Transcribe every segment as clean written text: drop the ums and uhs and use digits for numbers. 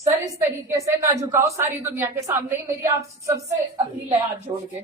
Sir इस तरीके से ना झुकाओ सारी दुनिया के सामने ही, मेरी आप सबसे अपील है हाथ जोड़ के।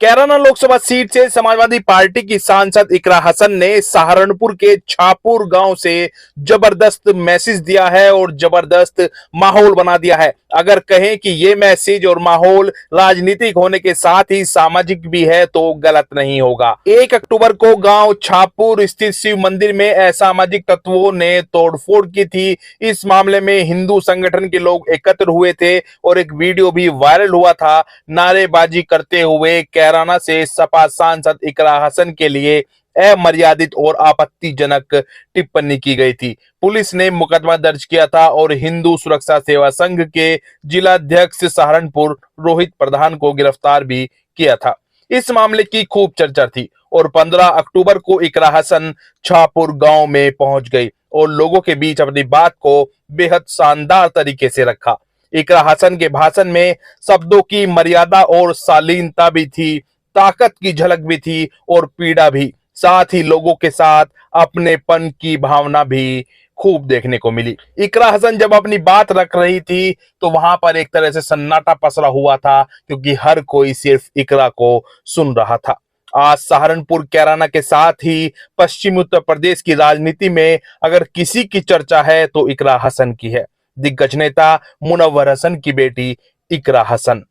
कैराना लोकसभा सीट से समाजवादी पार्टी की सांसद इकरा हसन ने सहारनपुर के छापुर गांव से जबरदस्त मैसेज दिया है और जबरदस्त माहौल बना दिया है। अगर कहें कि ये मैसेज और माहौल राजनीतिक होने के साथ ही सामाजिक भी है तो गलत नहीं होगा। 1 अक्टूबर को गांव छापुर स्थित शिव मंदिर में असामाजिक तत्वों ने तोड़फोड़ की थी। इस मामले में हिंदू संगठन के लोग एकत्र हुए थे और एक वीडियो भी वायरल हुआ था। नारेबाजी करते हुए कैराना से सपा सांसद इकरा हसन के लिए अमर्यादित और आपत्तिजनक टिप्पणी की गई थी। पुलिस ने मुकदमा दर्ज किया था और हिंदू सुरक्षा सेवा संघ के जिलाध्यक्ष सहारनपुर रोहित प्रधान को गिरफ्तार भी किया था। इस मामले की खूब चर्चा थी और 15 अक्टूबर को इकरा हसन छापुर गांव में पहुंच गई और लोगों के बीच अपनी बात को बेहद शानदार तरीके से रखा। इकरा हसन के भाषण में शब्दों की मर्यादा और शालीनता भी थी, ताकत की झलक भी थी और पीड़ा भी, साथ ही लोगों के साथ अपनेपन की भावना भी खूब देखने को मिली। इकरा हसन जब अपनी बात रख रही थी तो वहां पर एक तरह से सन्नाटा पसरा हुआ था, क्योंकि हर कोई सिर्फ इकरा को सुन रहा था। आज सहारनपुर कैराना के साथ ही पश्चिमी उत्तर प्रदेश की राजनीति में अगर किसी की चर्चा है तो इकरा हसन की है। दिग्गज नेता मुनव्वर हसन की बेटी इकरा हसन।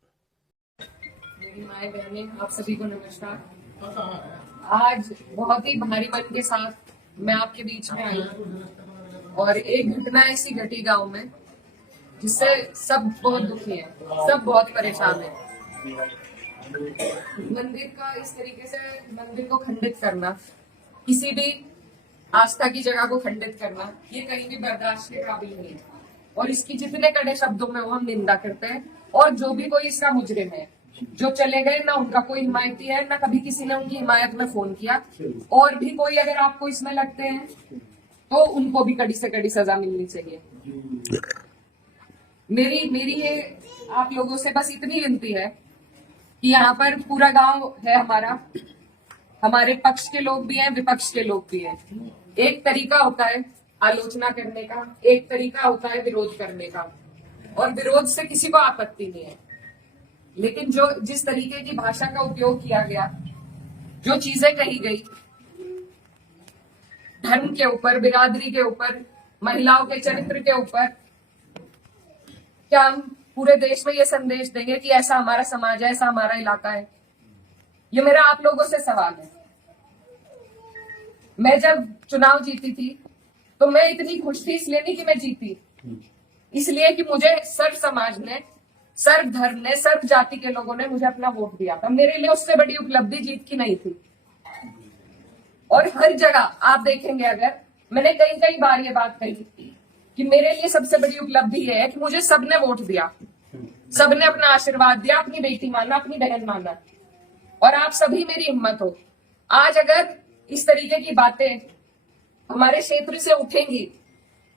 मेरी माए बहनें, आप सभी को नमस्कार। आज बहुत ही भारी मन के साथ मैं आपके बीच में आई हूँ और एक घटना ऐसी घटी गांव में जिससे सब बहुत दुखी है, सब बहुत परेशान है। मंदिर का इस तरीके से मंदिर को खंडित करना, किसी भी आस्था की जगह को खंडित करना, ये कहीं भी बर्दाश्त के काबिल नहीं है और इसकी जितने कड़े शब्दों में वो हम निंदा करते हैं। और जो भी कोई इसका मुजरिम है, जो चले गए, ना उनका कोई हिमायती है, ना कभी किसी ने उनकी हिमायत में फोन किया, और भी कोई अगर आपको इसमें लगते हैं तो उनको भी कड़ी से कड़ी सजा मिलनी चाहिए। मेरी ये आप लोगों से बस इतनी विनती है कि यहाँ पर पूरा गांव है हमारा, हमारे पक्ष के लोग भी हैं, विपक्ष के लोग भी हैं। एक तरीका होता है आलोचना करने का, एक तरीका होता है विरोध करने का, और विरोध से किसी को आपत्ति नहीं है। लेकिन जो जिस तरीके की भाषा का उपयोग किया गया, जो चीजें कही गई धर्म के ऊपर, बिरादरी के ऊपर, महिलाओं के चरित्र के ऊपर, क्या हम पूरे देश में ये संदेश देंगे कि ऐसा हमारा समाज है, ऐसा हमारा इलाका है? ये मेरा आप लोगों से सवाल है। मैं जब चुनाव जीती थी तो मैं इतनी खुश थी, इसलिए नहीं कि मैं जीती, इसलिए कि मुझे सर्व समाज ने, सर्व धर्म ने, सर्व जाति के लोगों ने मुझे अपना वोट दिया था। मेरे लिए उससे बड़ी उपलब्धि जीत की नहीं थी। और हर जगह आप देखेंगे, अगर मैंने कई कई बार ये बात कही कि मेरे लिए सबसे बड़ी उपलब्धि यह है कि मुझे सबने वोट दिया, सबने अपना आशीर्वाद दिया, अपनी बेटी माना, अपनी बहन माना, और आप सभी मेरी हिम्मत हो। आज अगर इस तरीके की बातें हमारे क्षेत्र से उठेंगी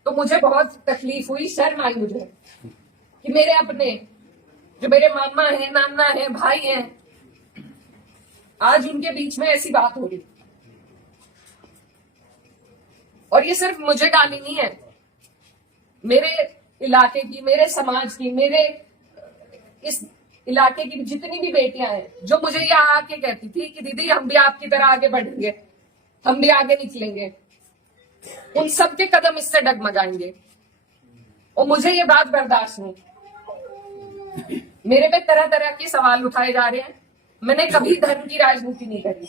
तो मुझे बहुत तकलीफ हुई, शर्म आई मुझे कि मेरे अपने, जो मेरे मामा है, नाना है, भाई हैं, आज उनके बीच में ऐसी बात हो रही। और ये सिर्फ मुझे गाली नहीं है, मेरे इलाके की, मेरे समाज की, मेरे इस इलाके की जितनी भी बेटियां हैं, जो मुझे ये आके कहती थी कि दीदी हम भी आपकी तरह आगे बढ़ेंगे, हम भी आगे निकलेंगे, उन सब के कदम इससे डगमगाएंगे। और मुझे ये बात बर्दाश्त नहीं। मेरे पे तरह तरह के सवाल उठाए जा रहे हैं। मैंने कभी धर्म की राजनीति नहीं करी,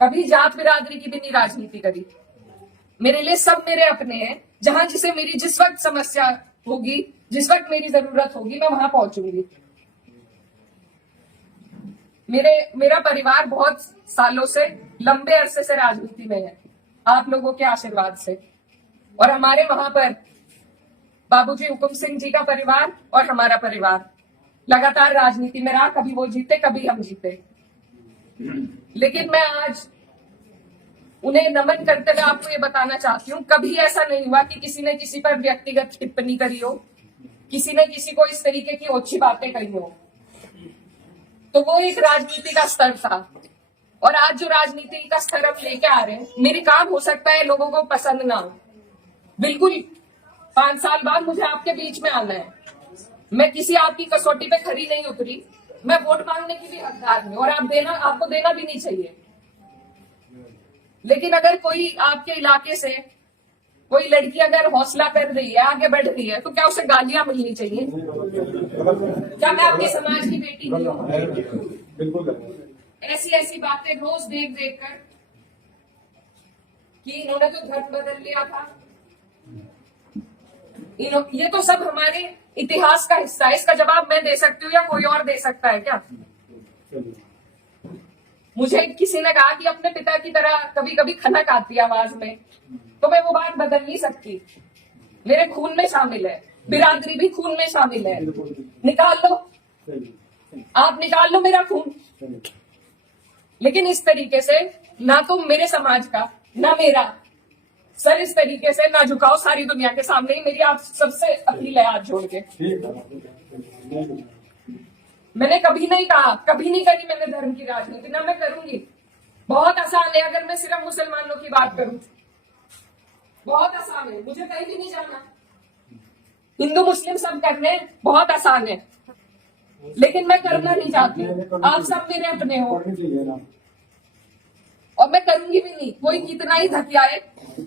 कभी जात बिरादरी की भी नहीं राजनीति करी। मेरे लिए सब मेरे अपने हैं। जहां जिसे मेरी जिस वक्त समस्या होगी, जिस वक्त मेरी जरूरत होगी, मैं वहां पहुंचूंगी। मेरा परिवार बहुत सालों से, लंबे अरसे से राजनीति में है, आप लोगों के आशीर्वाद से। और हमारे वहां पर बाबूजी हुकुम सिंह जी का परिवार और हमारा परिवार लगातार राजनीति में रहा। कभी वो जीते, कभी हम जीते। लेकिन मैं आज उन्हें नमन करते हुए आपको ये बताना चाहती हूँ, कभी ऐसा नहीं हुआ कि किसी ने किसी पर व्यक्तिगत टिप्पणी करी हो, किसी ने किसी को इस तरीके की ओछी बातें कही हो। तो वो एक राजनीति का स्तर था। और आज जो राजनीति का स्तर हम लेके आ रहे हैं, मेरी काम हो सकता है लोगों को पसंद ना हो, बिल्कुल 5 साल बाद मुझे आपके बीच में आना है। मैं किसी आपकी कसौटी पे खरी नहीं उतरी। मैं वोट मांगने की भी हकदार हूं और आपको देना भी नहीं चाहिए। लेकिन अगर कोई आपके इलाके से कोई लड़की अगर हौसला कर रही है, आगे बढ़ रही है, तो क्या उसे गालियां मिलनी चाहिए? क्या मैं आपके समाज की बेटी नहीं हूं? ऐसी ऐसी बातें रोज देख देख कर कि इन्होंने तो धर्म बदल लिया था, ये तो सब हमारे इतिहास का हिस्सा है। इसका जवाब मैं दे सकती हूँ या कोई और दे सकता है क्या? मुझे किसी ने कहा कि अपने पिता की तरह कभी कभी खनक आती है आवाज में, तो मैं वो बात बदल नहीं सकती। मेरे खून में शामिल है, बिरादरी भी खून में शामिल है। निकाल लो, आप निकाल लो मेरा खून। लेकिन इस तरीके से ना तुम मेरे समाज का ना मेरा सर इस तरीके से ना झुकाओ सारी दुनिया के सामने ही। मेरी आप सबसे अपील है हाथ जोड़ के। मैंने कभी नहीं कहा, कभी नहीं करी मैंने धर्म की राजनीति, ना मैं करूंगी। बहुत आसान है अगर मैं सिर्फ मुसलमानों की बात करूं, बहुत आसान है, मुझे कहीं भी नहीं जाना। हिंदू मुस्लिम सब करने बहुत आसान है, लेकिन मैं करना नहीं चाहती। आप सब मेरे अपने हो और मैं करूंगी भी नहीं। कोई कितना ही धकियाए,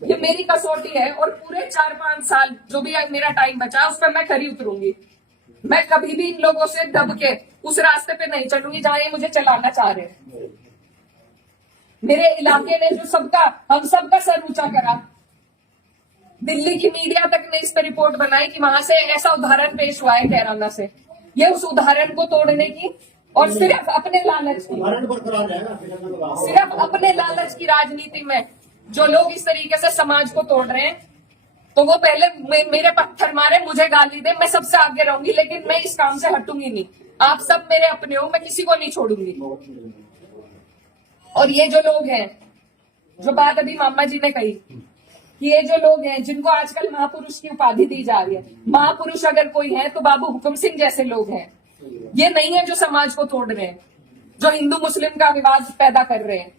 ये मेरी कसौटी है और पूरे 4-5 साल जो भी मेरा टाइम बचा उस पर मैं खरी उतरूंगी। मैं कभी भी इन लोगों से दब के उस रास्ते पे नहीं चलूंगी जहां ये मुझे चलाना चाह रहे हैं। मेरे इलाके ने जो हम सबका सर ऊंचा करा, दिल्ली की मीडिया तक ने इस पर रिपोर्ट बनाई कि वहां से ऐसा उदाहरण पेश हुआ है कैराना से। ये उस उदाहरण को तोड़ने की और सिर्फ अपने लालच की राजनीति में जो लोग इस तरीके से समाज को तोड़ रहे हैं, तो वो पहले मेरे पत्थर मारे, मुझे गाली दे, मैं सबसे आगे रहूंगी, लेकिन मैं इस काम से हटूंगी नहीं। आप सब मेरे अपने हो, मैं किसी को नहीं छोड़ूंगी। और ये जो लोग हैं, जो बात अभी मामा जी ने कही कि ये जो लोग हैं जिनको आजकल महापुरुष की उपाधि दी जा रही है, महापुरुष अगर कोई है तो बाबू हुक्म सिंह जैसे लोग हैं। ये नहीं है जो समाज को तोड़ रहे हैं, जो हिंदू मुस्लिम का विवाद पैदा कर रहे हैं।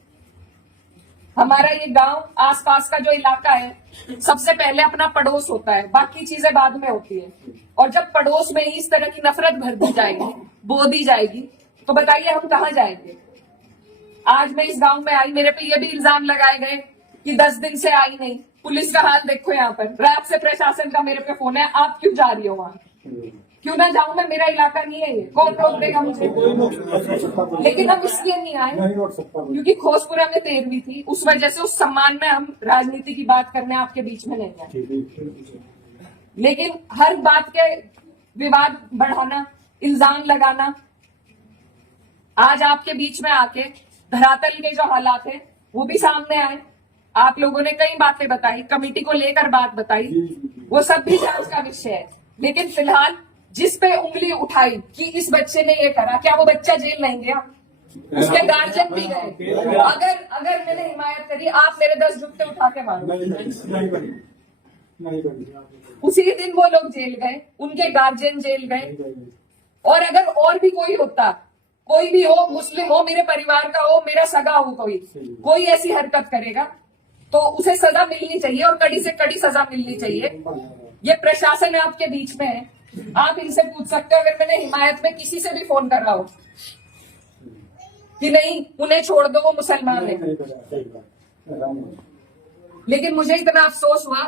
हमारा ये गांव, आसपास का जो इलाका है, सबसे पहले अपना पड़ोस होता है, बाकी चीजें बाद में होती है। और जब पड़ोस में ही इस तरह की नफरत भर दी जाएगी, बो दी जाएगी, तो बताइए हम कहाँ जाएंगे? आज मैं इस गांव में आई, मेरे पे ये भी इल्जाम लगाए गए कि 10 दिन से आई नहीं। पुलिस का हाल देखो यहाँ पर, रात से प्रशासन का मेरे पे फोन है, आप क्यों जा रही हो वहां? क्यों ना जाऊं मैं? मेरा इलाका नहीं है ये, कौन रोक देगा मुझे? लेकिन हम इसलिए नहीं आए क्योंकि खोसपुरा में 13वीं थी, उस वजह से उस सम्मान में हम राजनीति की बात करने आपके बीच में नहीं आए। लेकिन हर बात के विवाद बढ़ाना, इल्जाम लगाना, आज आपके बीच में आके धरातल के जो हालात है वो भी सामने आए। आप लोगों ने कई बातें बताई, कमेटी को लेकर बात बताई, वो सब भी जांच का विषय है। लेकिन फिलहाल जिस पे उंगली उठाई कि इस बच्चे ने ये करा, क्या वो बच्चा जेल नहीं गया? उसके गार्जियन भी गए। अगर मैंने हिमायत करी, आप मेरे 10 जुत्ते उठा के मारो। उसी दिन वो लोग जेल गए, उनके गार्जियन जेल गए। और अगर और भी कोई होता, कोई भी हो, मुस्लिम हो, मेरे परिवार का हो, मेरा सगा हो, कोई ऐसी हरकत करेगा तो उसे सजा मिलनी चाहिए और कड़ी से कड़ी सजा मिलनी चाहिए। ये प्रशासन आपके बीच में है, आप इनसे पूछ सकते हो। अगर मैंने हिमायत में किसी से भी फोन कर रहा हो कि नहीं उन्हें छोड़ दो, वो मुसलमान है, लेकिन मुझे इतना अफसोस हुआ